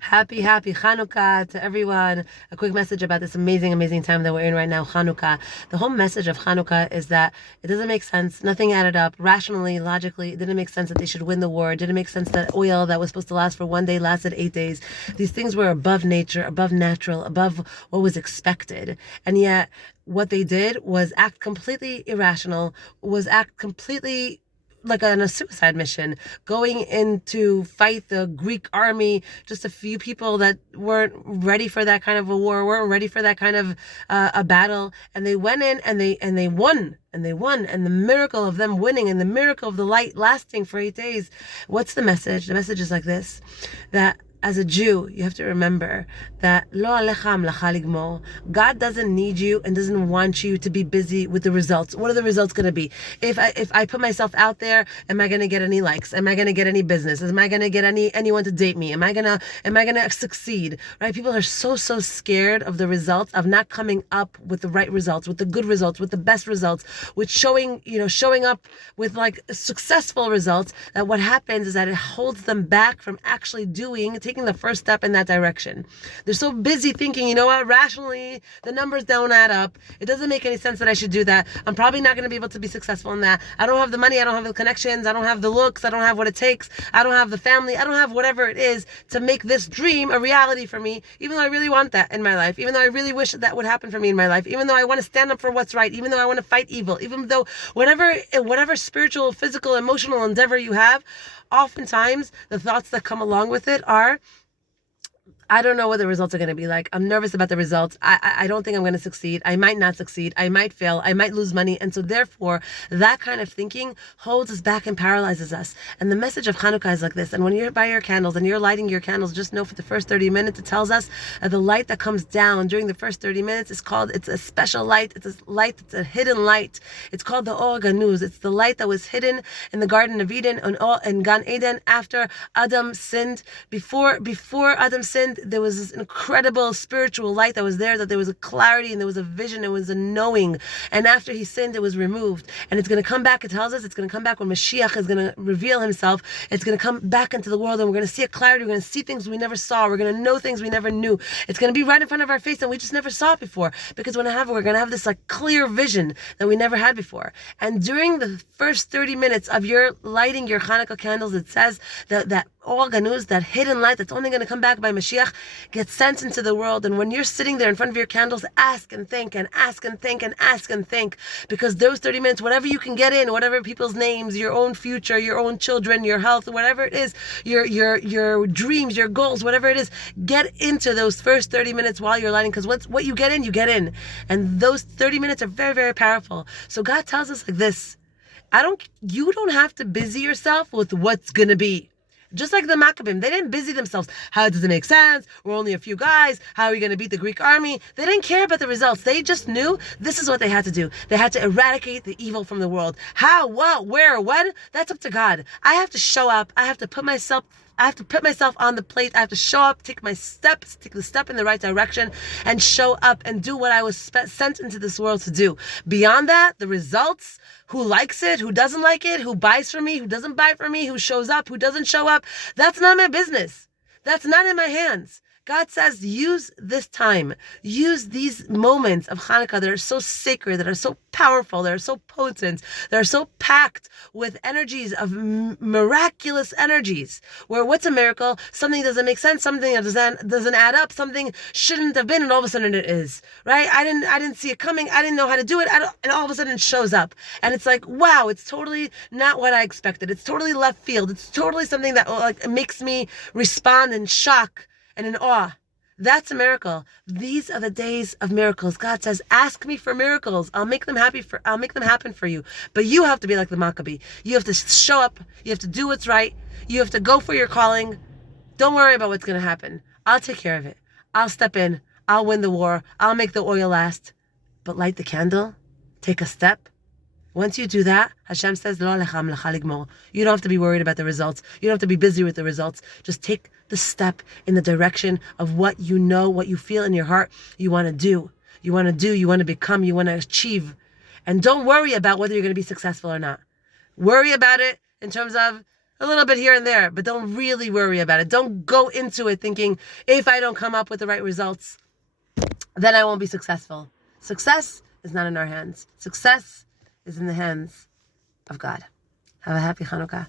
Happy, happy Hanukkah to everyone. A quick message about this amazing, amazing time that we're in right now, Hanukkah. The whole message of Hanukkah is that it doesn't make sense. Nothing added up rationally, logically. It didn't make sense that they should win the war. It didn't make sense that oil that was supposed to last for one day lasted 8 days. These things were above nature, above natural, above what was expected. And yet, what they did was act completely irrational, was act completely like on a suicide mission, going in to fight the Greek army. Just a few people that weren't ready for that kind of a war, weren't ready for that kind of a battle, and they went in and they won. And they won, and the miracle of them winning, and the miracle of the light lasting for 8 days. What's the message? The message is like this: that as a Jew, you have to remember that lo alechem lacha ligmor. God doesn't need you and doesn't want you to be busy with the results. What are the results going to be? If I put myself out there, am I going to get any likes? Am I going to get any business? Am I going to get anyone to date me? Am I gonna succeed? Right? People are so scared of the results, of not coming up with the right results, with the good results, with the best results, with showing up with like successful results, that what happens is that it holds them back from actually taking the first step in that direction. They're so busy thinking, you know what, rationally, the numbers don't add up. It doesn't make any sense that I should do that. I'm probably not going to be able to be successful in that. I don't have the money. I don't have the connections. I don't have the looks. I don't have what it takes. I don't have the family. I don't have whatever it is to make this dream a reality for me, even though I really want that in my life, even though I really wish that would happen for me in my life, even though I want to stand up for what's right, even though I want to fight evil, even though whatever spiritual, physical, emotional endeavor you have, oftentimes the thoughts that come along with it are, I don't know what the results are going to be like. I'm nervous about the results. I don't think I'm going to succeed. I might not succeed. I might fail. I might lose money. And so therefore, that kind of thinking holds us back and paralyzes us. And the message of Hanukkah is like this. And when you're by your candles and you're lighting your candles, just know for the first 30 minutes, it tells us the light that comes down during the first 30 minutes it's a special light. It's a light. It's a hidden light. It's called the Or Ganuz. It's the light that was hidden in the Garden of Eden and Gan Eden after Adam sinned. Before Adam sinned, there was this incredible spiritual light that was there, that there was a clarity and there was a vision, there was a knowing. And after he sinned, it was removed. And it's going to come back, it tells us, it's going to come back when Mashiach is going to reveal himself. It's going to come back into the world and we're going to see a clarity. We're going to see things we never saw. We're going to know things we never knew. It's going to be right in front of our face and we just never saw it before. Because we're going to have this like clear vision that we never had before. And during the first 30 minutes of your lighting your Hanukkah candles, it says that Or Ganuz, that hidden light that's only going to come back by Mashiach, gets sent into the world. And when you're sitting there in front of your candles, ask and think and ask and think and ask and think, because those 30 minutes, whatever you can get in, whatever people's names, your own future, your own children, your health, whatever it is, your dreams, your goals, whatever it is, get into those first 30 minutes while you're lighting, because what you get in, you get in. And those 30 minutes are very, very powerful. So God tells us like this: you don't have to busy yourself with what's gonna be. Just like the Maccabim, they didn't busy themselves. How does it make sense? We're only a few guys. How are we going to beat the Greek army? They didn't care about the results. They just knew this is what they had to do. They had to eradicate the evil from the world. How, what, where, when? That's up to God. I have to show up. I have to put myself on the plate. I have to show up, take the step in the right direction, and show up and do what I was sent into this world to do. Beyond that, the results, who likes it, who doesn't like it, who buys from me, who doesn't buy from me, who shows up, who doesn't show up, that's not my business. That's not in my hands. God says, use this time, use these moments of Hanukkah that are so sacred, that are so powerful, that are so potent, that are so packed with energies of miraculous energies. Where what's a miracle? Something doesn't make sense, something that doesn't add up, something shouldn't have been, and all of a sudden it is. Right? I didn't see it coming. I didn't know how to do it, and all of a sudden it shows up, and it's like, wow, it's totally not what I expected. It's totally left field. It's totally something that like makes me respond in shock and in awe. That's a miracle. These are the days of miracles. God says, ask me for miracles. I'll make them happen for you. But you have to be like the Maccabee. You have to show up. You have to do what's right. You have to go for your calling. Don't worry about what's going to happen. I'll take care of it. I'll step in. I'll win the war. I'll make the oil last. But light the candle. Take a step. Once you do that, Hashem says, Lo alechem lacha ligmor. You don't have to be worried about the results. You don't have to be busy with the results. Just take the step in the direction of what you know, what you feel in your heart you want to do. You want to become, you want to achieve. And don't worry about whether you're going to be successful or not. Worry about it in terms of, a little bit here and there, but don't really worry about it. Don't go into it thinking, if I don't come up with the right results, then I won't be successful. Success is not in our hands. Success is in the hands of God. Have a happy Hanukkah.